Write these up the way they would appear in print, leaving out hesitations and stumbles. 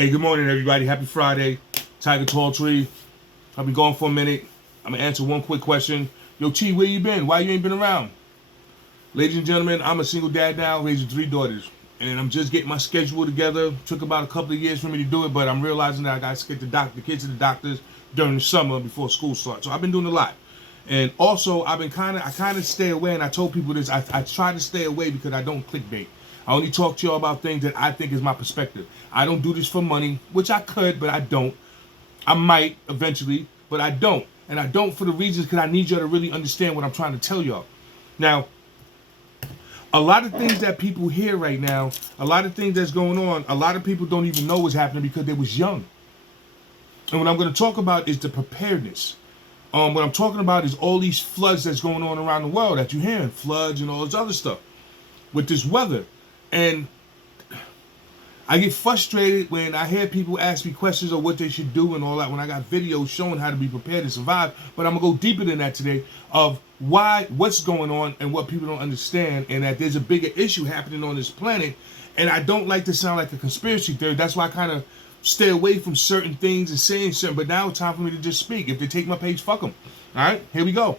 Hey, good morning, everybody. Happy Friday. Tiger Tall Tree. I've been gone for a minute. I'm going to answer one quick question. Yo, T, where you been? Why you ain't been around? Ladies and gentlemen, I'm a single dad now, raising 3 daughters. And I'm just getting my schedule together. Took about a couple of years for me to do it, but I'm realizing that I got to get the kids to the doctors during the summer before school starts. So I've been doing a lot. And also, I kind of stay away, and I told people this. I try to stay away because I don't clickbait. I only talk to y'all about things that I think is my perspective. I don't do this for money, which I could, but I don't. I might eventually, but I don't. And I don't for the reasons because I need y'all to really understand what I'm trying to tell y'all. Now, a lot of things that people hear right now, a lot of things that's going on, a lot of people don't even know what's happening because they was young. And what I'm going to talk about is the preparedness. What I'm talking about is all these floods that's going on around the world that you're hearing, floods and all this other stuff with this weather. And I get frustrated when I hear people ask me questions of what they should do and all that when I got videos showing how to be prepared to survive. But I'm going to go deeper than that today of what's going on and what people don't understand, and that there's a bigger issue happening on this planet. And I don't like to sound like a conspiracy theory. That's why I kind of stay away from certain things and saying certain. But now it's time for me to just speak. If they take my page, fuck them. All right, here we go.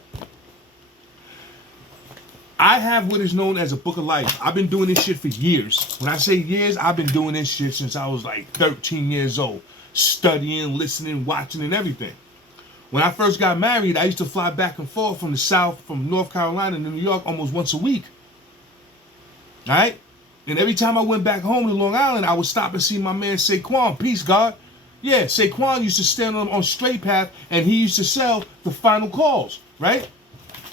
I have what is known as a book of life. I've been doing this shit for years. When I say years, I've been doing this shit since I was like 13 years old. Studying, listening, watching, and everything. When I first got married, I used to fly back and forth from the South, from North Carolina to New York almost once a week. All right? And every time I went back home to Long Island, I would stop and see my man Saquon. Peace, God. Yeah, Saquon used to stand on Straight Path, and he used to sell the Final Calls, right?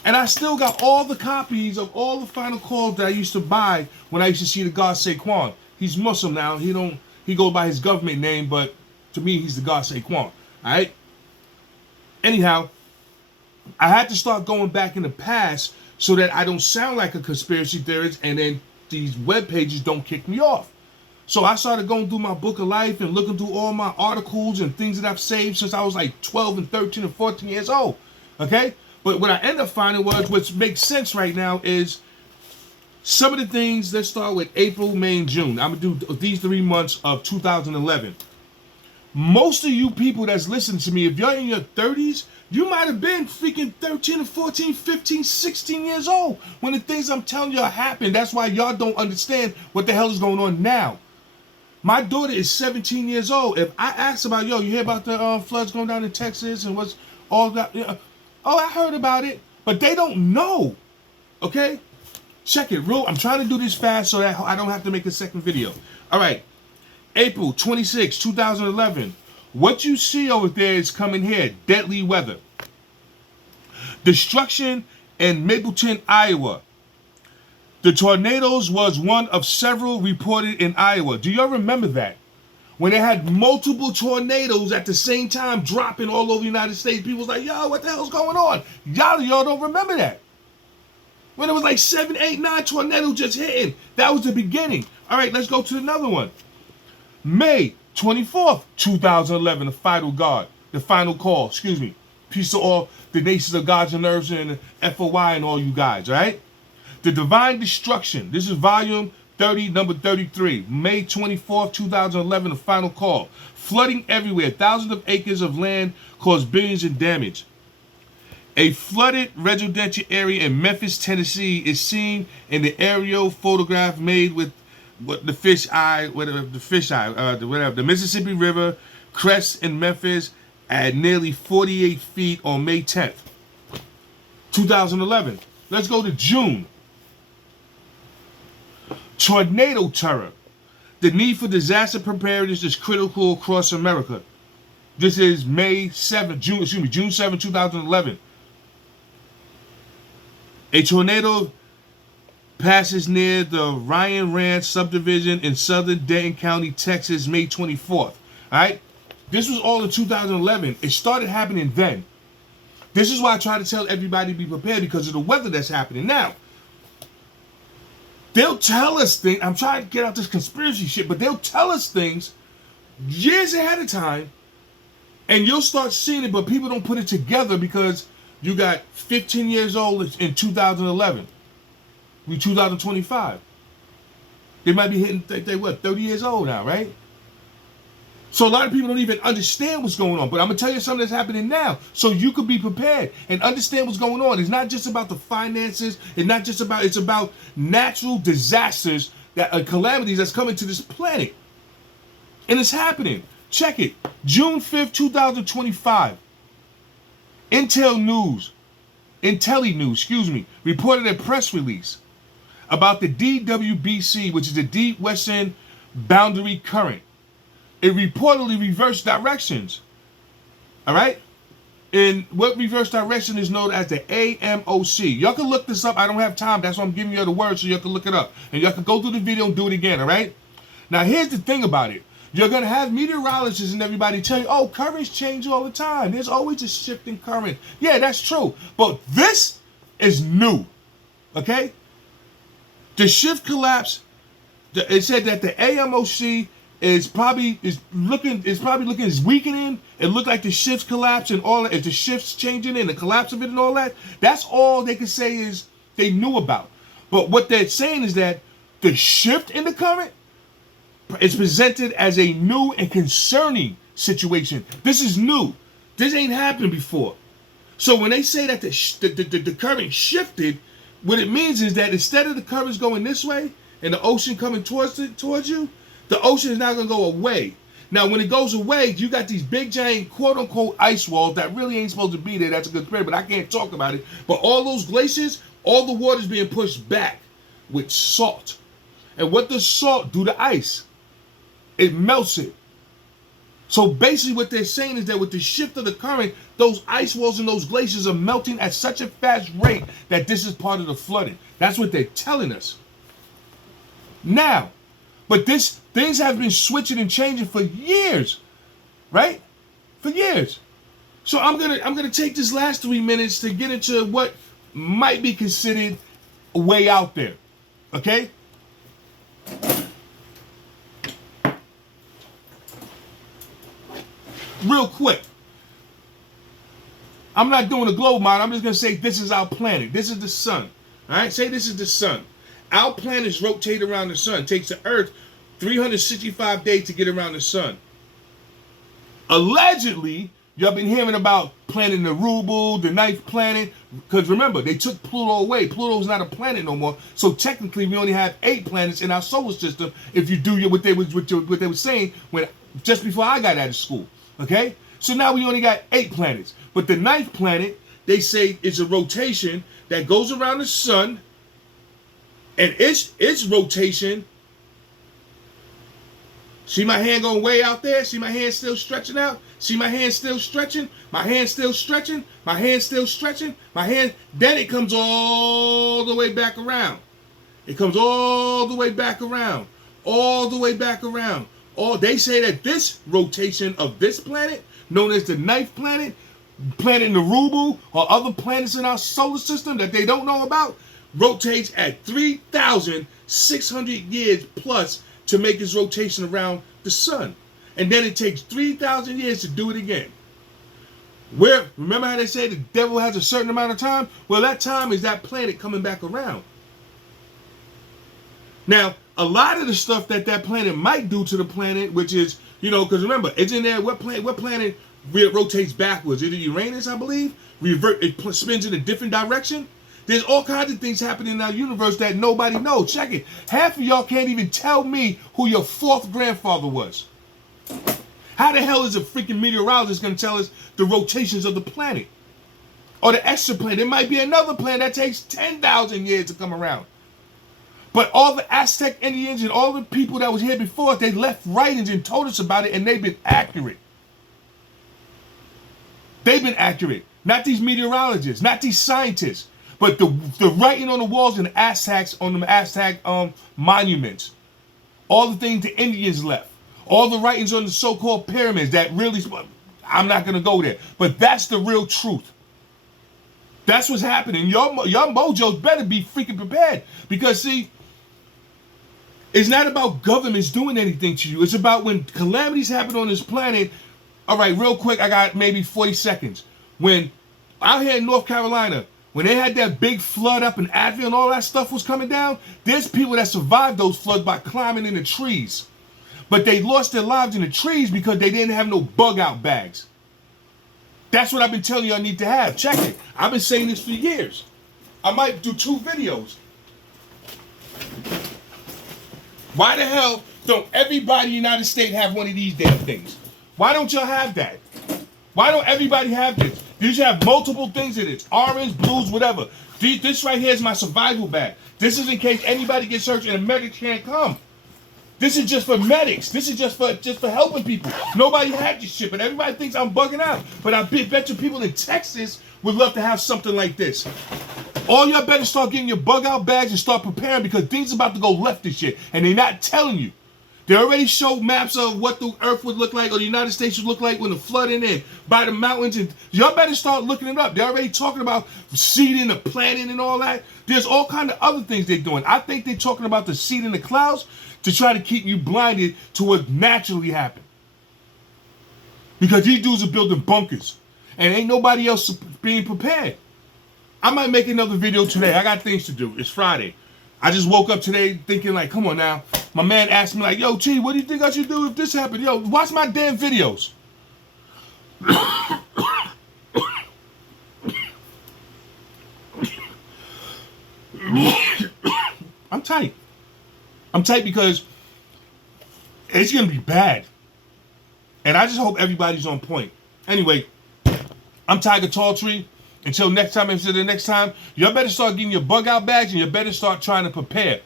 And I still got all the copies of all the Final Calls that I used to buy when I used to see the God Saquon. He's Muslim now. He goes by his government name, but to me, he's the God Saquon. All right? Anyhow, I had to start going back in the past so that I don't sound like a conspiracy theorist and then these web pages don't kick me off. So I started going through my book of life and looking through all my articles and things that I've saved since I was like 12 and 13 and 14 years old. Okay? But what I ended up finding was, what makes sense right now is some of the things. Let's start with April, May, and June. I'm going to do these 3 months of 2011. Most of you people that's listening to me, if you're in your 30s, you might have been freaking 13 or 14, 15, 16 years old when the things I'm telling y'all happened. That's why y'all don't understand what the hell is going on now. My daughter is 17 years old. If I ask about, yo, you hear about the floods going down in Texas and what's all that? Oh, I heard about it. But they don't know. Okay? Check it. I'm trying to do this fast so that I don't have to make a second video. All right. April 26, 2011. What you see over there is coming here. Deadly weather. Destruction in Mapleton, Iowa. The tornadoes was one of several reported in Iowa. Do y'all remember that? When they had multiple tornadoes at the same time dropping all over the United States, people was like, yo, what the hell's going on? Y'all don't remember that. When it was like 7, 8, 9 tornadoes just hitting. That was the beginning. All right, let's go to another one. May 24th, 2011, the final call, Peace to all the nations of gods and earths and FOI and all you guys, all right? The divine destruction. This is volume 30, number 33. May 24th, 2011, the final call. Flooding everywhere. Thousands of acres of land caused billions in damage. A flooded residential area in Memphis, Tennessee is seen in the aerial photograph made with the Mississippi River crests in Memphis at nearly 48 feet on May 10th, 2011. Let's go to June. Tornado terror. The need for disaster preparedness is critical across America. This is June 7, 2011. A tornado passes near the Ryan Ranch subdivision in southern Denton County, Texas, May 24th. All right? This was all in 2011. It started happening then. This is why I try to tell everybody to be prepared because of the weather that's happening now. They'll tell us things. I'm trying to get out this conspiracy shit, but they'll tell us things years ahead of time, and you'll start seeing it, but people don't put it together because you got 15 years old in 2011. We 2025. They might be hitting, they what, 30 years old now, right? So a lot of people don't even understand what's going on. But I'm going to tell you something that's happening now so you could be prepared and understand what's going on. It's not just about the finances. It's about natural disasters, calamities that's coming to this planet. And it's happening. Check it. June 5th, 2025. IntelliNews, reported a press release about the DWBC, which is the Deep Western Boundary Current. It reportedly reversed directions. All right? And what reverse direction is known as the AMOC. Y'all can look this up. I don't have time. That's why I'm giving you the word so y'all can look it up. And y'all can go through the video and do it again, all right? Now, here's the thing about it. You're going to have meteorologists and everybody tell you, oh, currents change all the time. There's always a shift in current. Yeah, that's true. But this is new, okay? The shift collapse, it said that the AMOC is probably looking as weakening. It looked like the shifts collapse and all that. If the shifts changing and the collapse of it and all that, that's all they can say is they knew about. But what they're saying is that the shift in the current is presented as a new and concerning situation. This is new. This ain't happened before. So when they say that the current shifted, what it means is that instead of the currents going this way and the ocean coming towards you, the ocean is now going to go away. Now, when it goes away, you got these big, giant, quote-unquote, ice walls that really ain't supposed to be there. That's a good spirit, but I can't talk about it. But all those glaciers, all the water's being pushed back with salt. And what does salt do to ice? It melts it. So basically what they're saying is that with the shift of the current, those ice walls and those glaciers are melting at such a fast rate that this is part of the flooding. That's what they're telling us. Now, but things have been switching and changing for years, right? For years. So I'm gonna take this last 3 minutes to get into what might be considered way out there. Okay? Real quick. I'm not doing a globe model. I'm just gonna say this is our planet. This is the sun. Alright? Say this is the sun. Our planets rotate around the sun. It takes the Earth 365 days to get around the sun. Allegedly, y'all been hearing about planet Nerubu, the ninth planet, because remember, they took Pluto away. Pluto's not a planet no more. So technically, we only have 8 planets in our solar system. If you do what they were saying just before I got out of school, okay? So now we only got 8 planets. But the ninth planet, they say, is a rotation that goes around the sun, and its rotation. See my hand going way out there? See my hand still stretching out? See my hand still stretching? My hand still stretching? My hand still stretching? My hand, then it comes all the way back around. It comes all the way back around. All the way back around. They say that this rotation of this planet, known as the ninth planet, planet Nerubu, or other planets in our solar system that they don't know about, rotates at 3,600 years plus to make its rotation around the sun. And then it takes 3,000 years to do it again. Remember how they say the devil has a certain amount of time? Well, that time is that planet coming back around. Now, a lot of the stuff that planet might do to the planet, which is, because remember, it's in there, what planet rotates backwards? Is it Uranus, I believe? It spins in a different direction. There's all kinds of things happening in our universe that nobody knows. Check it. Half of y'all can't even tell me who your 4th grandfather was. How the hell is a freaking meteorologist going to tell us the rotations of the planet? Or the exoplanet? It might be another planet that takes 10,000 years to come around. But all the Aztec Indians and all the people that was here before, they left writings and told us about it, and they've been accurate. They've been accurate. Not these meteorologists, not these scientists. But the writing on the walls in the Aztecs, on the Aztec monuments, all the things the Indians left, all the writings on the so-called pyramids that really, I'm not going to go there. But that's the real truth. That's what's happening. Y'all mojos better be freaking prepared. Because, see, it's not about governments doing anything to you. It's about when calamities happen on this planet. All right, real quick, I got maybe 40 seconds. When out here in North Carolina, when they had that big flood up in Advil and all that stuff was coming down, there's people that survived those floods by climbing in the trees. But they lost their lives in the trees because they didn't have no bug out bags. That's what I've been telling y'all need to have. Check it. I've been saying this for years. I might do 2 videos. Why the hell don't everybody in the United States have one of these damn things? Why don't y'all have that? Why don't everybody have this? You should have multiple things in it. Orange, blues, whatever. This right here is my survival bag. This is in case anybody gets hurt and the medics can't come. This is just for medics. This is just for helping people. Nobody had this shit, but everybody thinks I'm bugging out. But I bet you people in Texas would love to have something like this. All y'all better start getting your bug out bags and start preparing because things about to go left this shit. And they're not telling you. They already showed maps of what the earth would look like or the United States would look like when the flooding in by the mountains. And y'all better start looking it up. They're already talking about seeding the planet and all that. There's all kind of other things they're doing. I think they're talking about the seed in the clouds to try to keep you blinded to what naturally happened. Because these dudes are building bunkers. And ain't nobody else being prepared. I might make another video today. I got things to do. It's Friday. I just woke up today thinking like, come on now. My man asked me like, yo, T, what do you think I should do if this happened? Yo, watch my damn videos. I'm tight. I'm tight because it's going to be bad. And I just hope everybody's on point. Anyway, I'm Tiger Tall Tree. Until next time, instead of next time, y'all better start getting your bug out bags and you better start trying to prepare.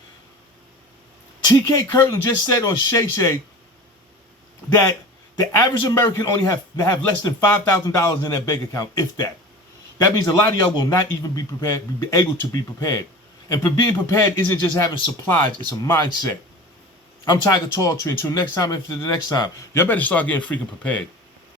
TK Kirtland just said on Shay Shay that the average American only have less than $5,000 in their bank account, if that. That means a lot of y'all will not even be prepared, be able to be prepared. And being prepared isn't just having supplies, it's a mindset. I'm Tiger Tall Tree. Until next time, after the next time, y'all better start getting freaking prepared.